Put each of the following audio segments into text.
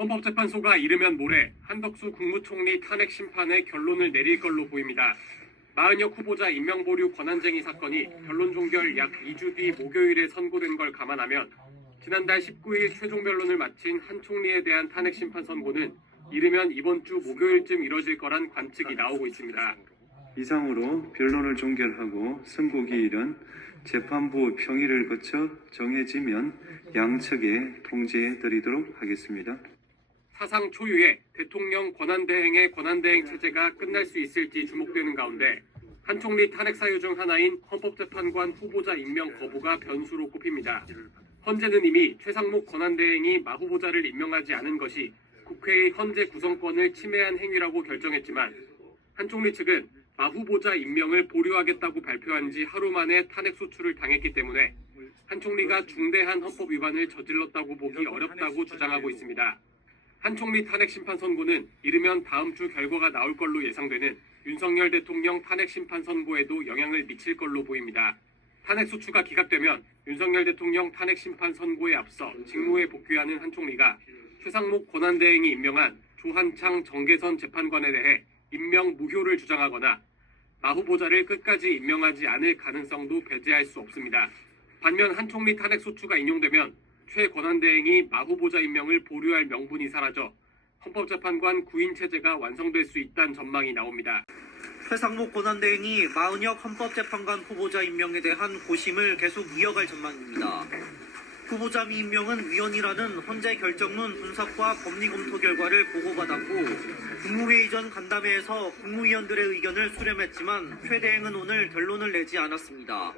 헌법재판소가 이르면 모레 한덕수 국무총리 탄핵 심판의 결론을 내릴 걸로 보입니다. 마은혁 후보자 임명보류 권한쟁의 사건이 변론 종결 약 2주 뒤 목요일에 선고된 걸 감안하면 지난달 19일 최종 변론을 마친 한 총리에 대한 탄핵 심판 선고는 이르면 이번 주 목요일쯤 이뤄질 거란 관측이 나오고 있습니다. 이상으로 변론을 종결하고 선고기일은 재판부 평의를 거쳐 정해지면 양측에 통지해드리도록 하겠습니다. 사상 초유의 대통령 권한대행의 권한대행 체제가 끝날 수 있을지 주목되는 가운데 한 총리 탄핵 사유 중 하나인 헌법재판관 후보자 임명 거부가 변수로 꼽힙니다. 헌재는 이미 최상목 권한대행이 마 후보자를 임명하지 않은 것이 국회의 헌재 구성권을 침해한 행위라고 결정했지만 한 총리 측은 마 후보자 임명을 보류하겠다고 발표한 지 하루 만에 탄핵 소추를 당했기 때문에 한 총리가 중대한 헌법 위반을 저질렀다고 보기 어렵다고 주장하고 있습니다. 한 총리 탄핵 심판 선고는 이르면 다음 주 결과가 나올 걸로 예상되는 윤석열 대통령 탄핵 심판 선고에도 영향을 미칠 걸로 보입니다. 탄핵 소추가 기각되면 윤석열 대통령 탄핵 심판 선고에 앞서 직무에 복귀하는 한 총리가 최상목 권한대행이 임명한 조한창 정계선 재판관에 대해 임명 무효를 주장하거나 마 후보자를 끝까지 임명하지 않을 가능성도 배제할 수 없습니다. 반면 한 총리 탄핵 소추가 인용되면 최 권한대행이 마 후보자 임명을 보류할 명분이 사라져 헌법재판관 구인 체제가 완성될 수 있다는 전망이 나옵니다. 최상목 권한대행이 마은혁 헌법재판관 후보자 임명에 대한 고심을 계속 이어갈 전망입니다. 후보자 미임명은 위헌이라는 헌재 결정문 분석과 법리 검토 결과를 보고받았고 국무회의 전 간담회에서 국무위원들의 의견을 수렴했지만 최 대행은 오늘 결론을 내지 않았습니다.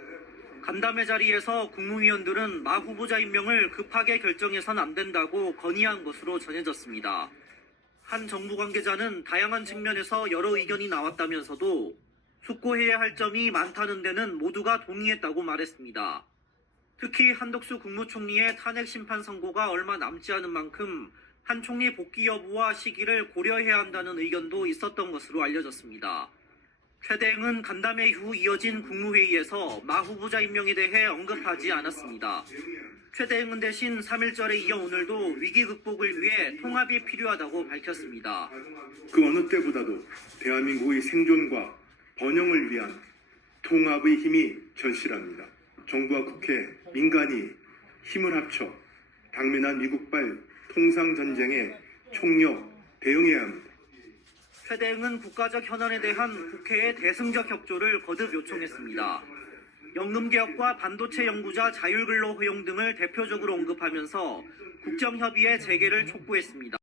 간담회 자리에서 국무위원들은 마 후보자 임명을 급하게 결정해선 안 된다고 건의한 것으로 전해졌습니다. 한 정부 관계자는 다양한 측면에서 여러 의견이 나왔다면서도 숙고해야 할 점이 많다는 데는 모두가 동의했다고 말했습니다. 특히 한덕수 국무총리의 탄핵 심판 선고가 얼마 남지 않은 만큼 한 총리 복귀 여부와 시기를 고려해야 한다는 의견도 있었던 것으로 알려졌습니다. 최 대행은 간담회 이후 이어진 국무회의에서 마 후보자 임명에 대해 언급하지 않았습니다. 최 대행은 대신 3.1절에 이어 오늘도 위기 극복을 위해 통합이 필요하다고 밝혔습니다. 그 어느 때보다도 대한민국의 생존과 번영을 위한 통합의 힘이 절실합니다. 정부와 국회, 민간이 힘을 합쳐 당면한 미국발 통상전쟁에 총력 대응해야 합니다. 최 대행은 국가적 현안에 대한 국회의 대승적 협조를 거듭 요청했습니다. 연금개혁과 반도체 연구자 자율근로 허용 등을 대표적으로 언급하면서 국정협의의 재개를 촉구했습니다.